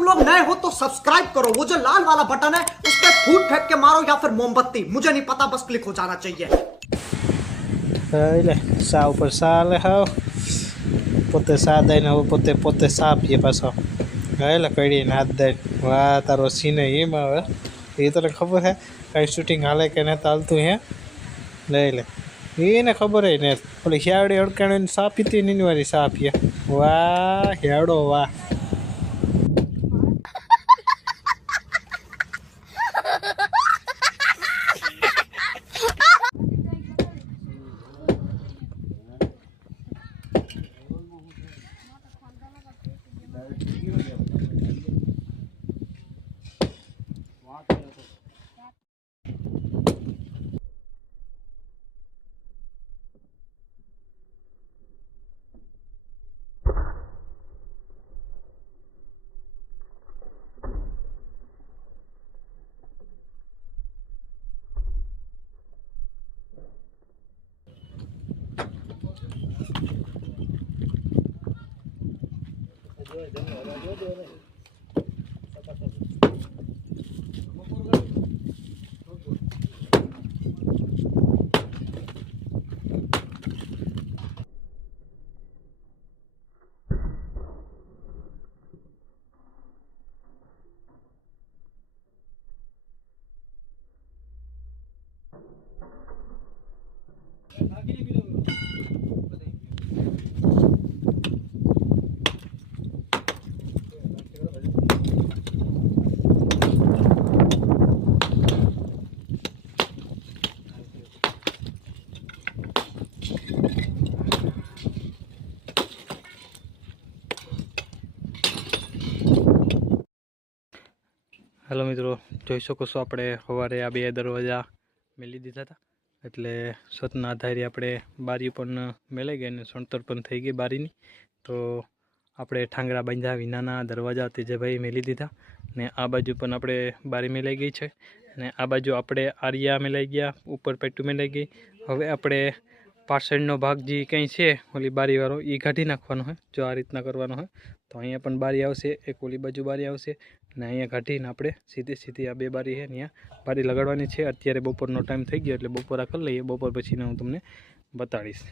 तुम लोग नए हो तो सब्सक्राइब करो, वो जो लाल वाला बटन है उस पर फूट फेंक के मारो या फिर मोमबत्ती, मुझे नहीं पता, बस क्लिक हो जाना चाहिए। એટલે સા ઉપર સા લે હાવ પોતે સા દઈને હવે પોતે પોતે સા પીએ પાછો એટલે કડીને હાથ દઈને વાહ તારો સીને એમ આવે એ તને ખબર હે કાંઈ શૂટિંગ હાલે કે નથી ચાલતું હે લઈ લે એને ખબર હે ને ઓલી હિયાવડી અડકાણીને સા પીતી નીની વાળી સા પીએ વાહ હિયાવડો વાહ हेलो मित्रों જોઈ શકો છો આપણે સવારે આ બે દરવાજા મેલી દીધા હતા એટલે છતના આધારે આપણે બારી પણ મેલાઈ ગઈ અને સણતર પણ થઈ ગઈ બારીની તો આપણે ઠાંગડા બાંધ્યા વિનાના દરવાજા તેજભાઈ મેલી દીધા ને આ બાજુ પણ આપણે બારી મેલાઈ ગઈ છે અને આ બાજુ આપણે આરિયા મેલાઈ ગયા ઉપર પેટુ મેલાઈ ગઈ હવે આપણે પાછળનો ભાગ જે કંઈ છે ઓલી બારીવાળો એ કાઢી નાખવાનો હોય જો આ રીતના કરવાનો હોય તો અહીંયા પણ બારી આવશે એક ઓલી બાજુ બારી આવશે ને અહીંયા કાઢીને આપણે સીધી આ બે બારી છે ત્યાં બારી લગાડવાની છે અત્યારે બપોરનો ટાઈમ થઈ ગયો એટલે બપોરા કરી લઈએ બપોર પછીને હું તમને બતાડીશ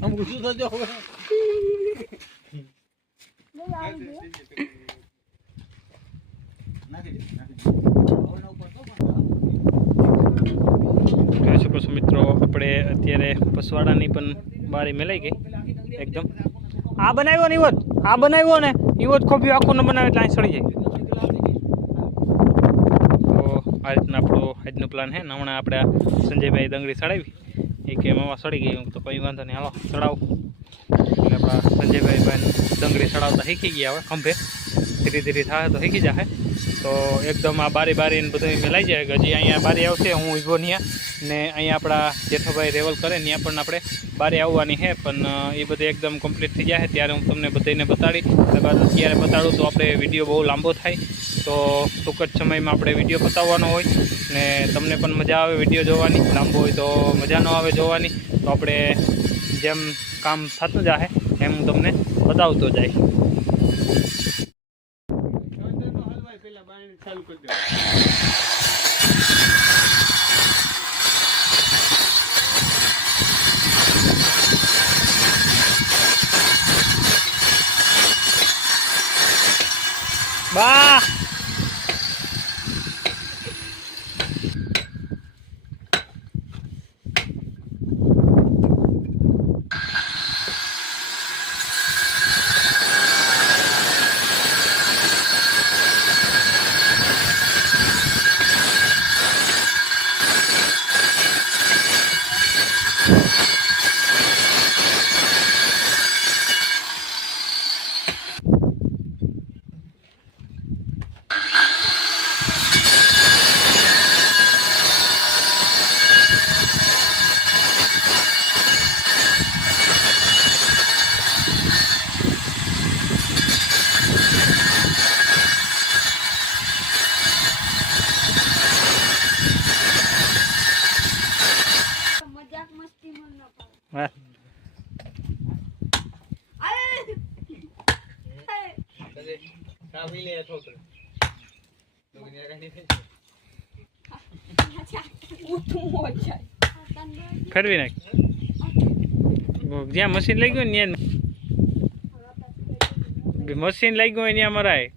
हम कुछ तो जो होगा જોઈ શકો છો મિત્રો આપણે અત્યારે પસવાડાની પણ બારી મેલાઈ ગઈ એકદમ આ બનાવ્યો ને ઈવોત આ બનાવ્યો ને ઈવોત ખોફી આખો ન બનાવે એટલે અહીં સડી જાય તો આ રીતના આપણો આજનો પ્લાન છે ને હમણાં આપણે સંજયભાઈ ડંગળી ચડાવી એ કે એમાં સડી ગઈ તો કંઈ વાંધો નહીં હાલો ચડાવું એટલે આપણા સંજયભાઈ ડંગળી ચડાવતા શીખી ગયા હવે ખંભે ધીરે ધીરે થાય તો શીખી જાય તો એકદમ આ બારીને બધું મેલાઈ જાય હજી અહીંયા બારી આવશે હું ઊભો ત્યાં ને અહીંયા આપણા જેઠાભાઈ રેવલ કરે ત્યાં પણ આપણે બારી આવવાની છે પણ એ બધું એકદમ કમ્પ્લીટ થઈ જાય ત્યારે હું તમને બધાને બતાડી અત્યારે બતાડું તો આપણે વિડીયો બહુ લાંબો થાય તો ટૂંક જ સમયમાં આપણે વિડીયો બતાવવાનો હોય ને તમને પણ મજા આવે વિડીયો જોવાની લાંબો હોય તો મજા ન આવે જોવાની તો આપણે જેમ કામ થતું જાય એમ હું તમને બતાવતો જાય ચાલુ કરી દો બા ફેરવી નાખ જ્યાં મશીન લઈ ગયું ને ત્યાં મશીન લઈ ગયું હોય ત્યાં મરાય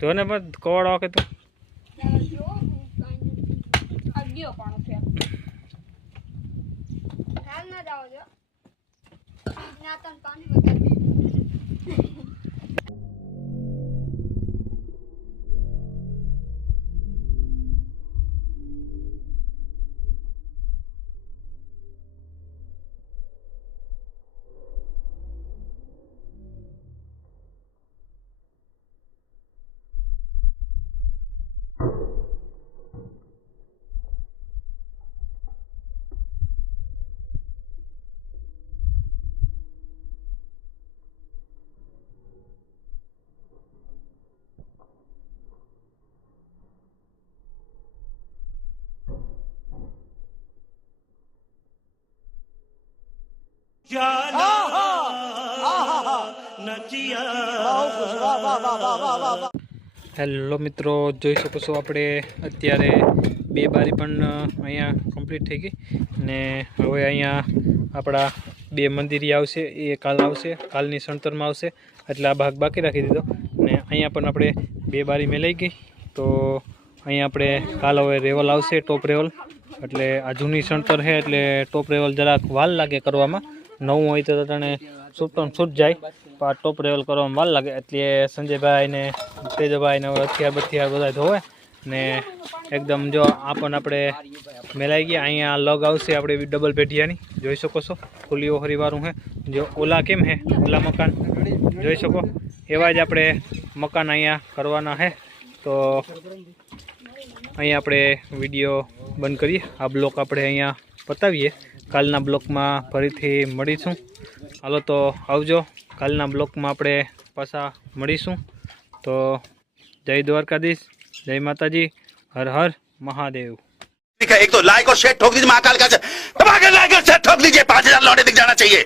તો ને પણ કવાડો કે તું હેલો મિત્રો, જોઈ શકો છો આપણે અત્યારે બે બારી પણ અહીંયા કમ્પ્લીટ થઈ ગઈ ને હવે અહીંયા આપણા બે મંદિરી આવશે, એ કાલ આવશે, કાલની સણતરમાં આવશે એટલે આ ભાગ બાકી રાખી દીધો ને અહીંયા પણ આપણે બે બારી મેલાઈ ગઈ. તો અહીંયા આપણે કાલ હવે રેવલ આવશે, ટોપ રેવલ, એટલે આ જૂની સણતર છે એટલે ટોપ રેવલ જરાક વાલ લાગે કરવામાં. નવું હોય તો તને છૂટ જાય, પણ આ ટોપ રેવલ કરવામાં વાર લાગે એટલે સંજયભાઈ ને તેજભાઈ ને હથિયાર બથિયાર બધા ધોવે ને એકદમ જો આ પણ આપણે મેલાઈ ગયા. અહીંયા લગ આવશે આપણે ડબલ પેઢિયાની, જોઈ શકો છો, ખુલ્લીઓ હરીવાળું છે. જો ઓલા કેમ છે, ઓલા મકાન જોઈ શકો એવા જ આપણે મકાન અહીંયા કરવાના છે. તો અહીંયા આપણે વિડીયો બંધ કરીએ, આ બ્લોક આપણે અહીંયા પતાવીએ. કાલના બ્લોકમાં ફરીથી મળીશું. હાલો તો આવજો, કાલના બ્લોકમાં આપણે પાછા મળીશું. તો જય દ્વારકાધીશ, જય માતાજી, હર હર મહાદેવ. एक तो लाइक और शेयर ठोक दीजिए, महाकाल का दबा के लाइक और शेयर ठोक दीजिए, 5000 लौटे दिख जाना चाहिए.